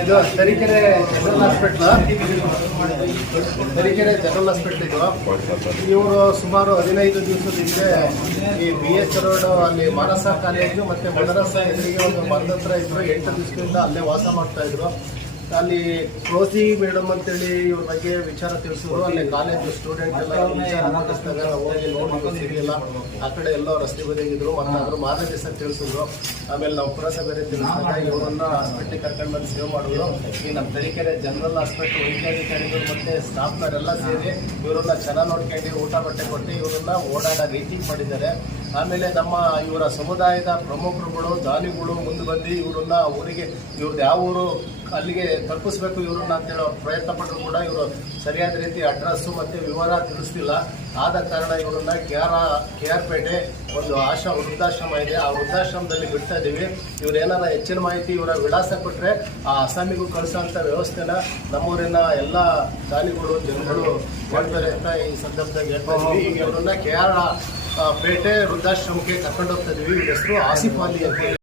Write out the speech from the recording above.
ಇದು Tarikere general hospital ಇದು. ಇವರು ಸುಮಾರು 15 ದಿವಸದ ಹಿಂದೆ ಈ BH ರೋಡ್ ಅಲ್ಲಿ ಮಾನಸ ಕಾಲೇಜು ಮತ್ತೆ ಮದರಸ ಎದುರಿಗೆ ಒಂದು ಮರದ ಹತ್ರ ಇದ್ರು. 8 ದಿವಸದಿಂದ ಅಲ್ಲೇ ವಾಸ ಮಾಡ್ತಾ ಇದ್ರು. ಅಲ್ಲಿ ರೋಸಿ ಮೇಡಮ್ ಅಂತೇಳಿ ಇವ್ರ ಬಗ್ಗೆ ವಿಚಾರ ತಿಳಿಸಿದ್ರು. ಅಲ್ಲಿ ಕಾಲೇಜು ಸ್ಟೂಡೆಂಟ್ ಎಲ್ಲ ವಿಚಾರ ತಿಳಿಸಿದಾಗ ಹೋಗಿ ನೋಡಿ ಸಿಗಲಿಲ್ಲ, ಆ ಕಡೆ ಎಲ್ಲೋ ರಸ್ತೆ ಬದಿಗಿದ್ರು. ಮತ್ತು ಅವರು ಮಾರನೇ ದಿವಸ ತಿಳಿಸಿದ್ರು. ಆಮೇಲೆ ನಾವು ಪುರಸಭೆ ತಿಳಿಸಿದಾಗ ಇವರನ್ನ ಹಾಸ್ಪಿಟ್ಲಿಗೆ ಕರ್ಕೊಂಡು ಬಂದು ಸೇವ್ ಮಾಡಿದ್ರು. ಈ ನಮ್ಮ ತರೀಕೆರೆ ಜನರಲ್ ಹಾಸ್ಪಿಟ್ಲ್ ವೈದ್ಯಾಧಿಕಾರಿಗಳು ಮತ್ತು ಸ್ಟಾಫ್ನವರೆಲ್ಲ ಸೇರಿ ಇವರನ್ನ ಚೆನ್ನಾಗಿ ನೋಡ್ಕೊಂಡು ಊಟ ಬಟ್ಟೆ ಕೊಟ್ಟು ಇವರನ್ನ ಓಡಾಡೋ ರೀತಿ ಮಾಡಿದ್ದಾರೆ. ಆಮೇಲೆ ನಮ್ಮ ಇವರ ಸಮುದಾಯದ ಪ್ರಮುಖರುಗಳು ದಾನಿಗಳು ಮುಂದೆ ಬಂದು ಇವರನ್ನ ಊರಿಗೆ ಇವ್ರದ್ದು ಯಾವ ಊರು ಅಲ್ಲಿಗೆ ತಲುಪಿಸ್ಬೇಕು ಇವ್ರನ್ನ ಅಂತೇಳಿ ಅವ್ರು ಪ್ರಯತ್ನ ಪಟ್ಟರು ಕೂಡ ಇವರು ಸರಿಯಾದ ರೀತಿ ಅಡ್ರೆಸ್ಸು ಮತ್ತು ವಿವರ ತಿಳಿಸ್ತಿಲ್ಲ. ಆದ ಕಾರಣ ಇವರನ್ನ KR ಪೇಟೆ ಒಂದು ವೃದ್ಧಾಶ್ರಮ ಇದೆ, ಆ ವೃದ್ಧಾಶ್ರಮದಲ್ಲಿ ಬಿಡ್ತಾ ಇದ್ದೀವಿ. ಇವ್ರು ಏನಾರ ಹೆಚ್ಚಿನ ಮಾಹಿತಿ ಇವರ ವಿಳಾಸ ಕೊಟ್ಟರೆ ಆ ಅಸ್ಸಾಮಿಗೂ ಕಳಿಸೋಂಥ ವ್ಯವಸ್ಥೆನ ನಮ್ಮೂರಿನ ಎಲ್ಲ ದಾನಿಗಳು ಜನಗಳು ಮಾಡ್ತಾರೆ ಅಂತ ಈ ಸಂದರ್ಭದಾಗ ಹೇಳ್ತಾ ಇದ್ದೀವಿ. ಈಗ ಇವರನ್ನ KR ಪೇಟೆ ವೃದ್ಧಾಶ್ರಮಕ್ಕೆ ಕರ್ಕೊಂಡು ಹೋಗ್ತಾ ಇದ್ದೀವಿ. ಇವ್ರ ಹೆಸರು ಆಸಿಫ್ ಅಲಿ ಅಂತ ಹೇಳಿ.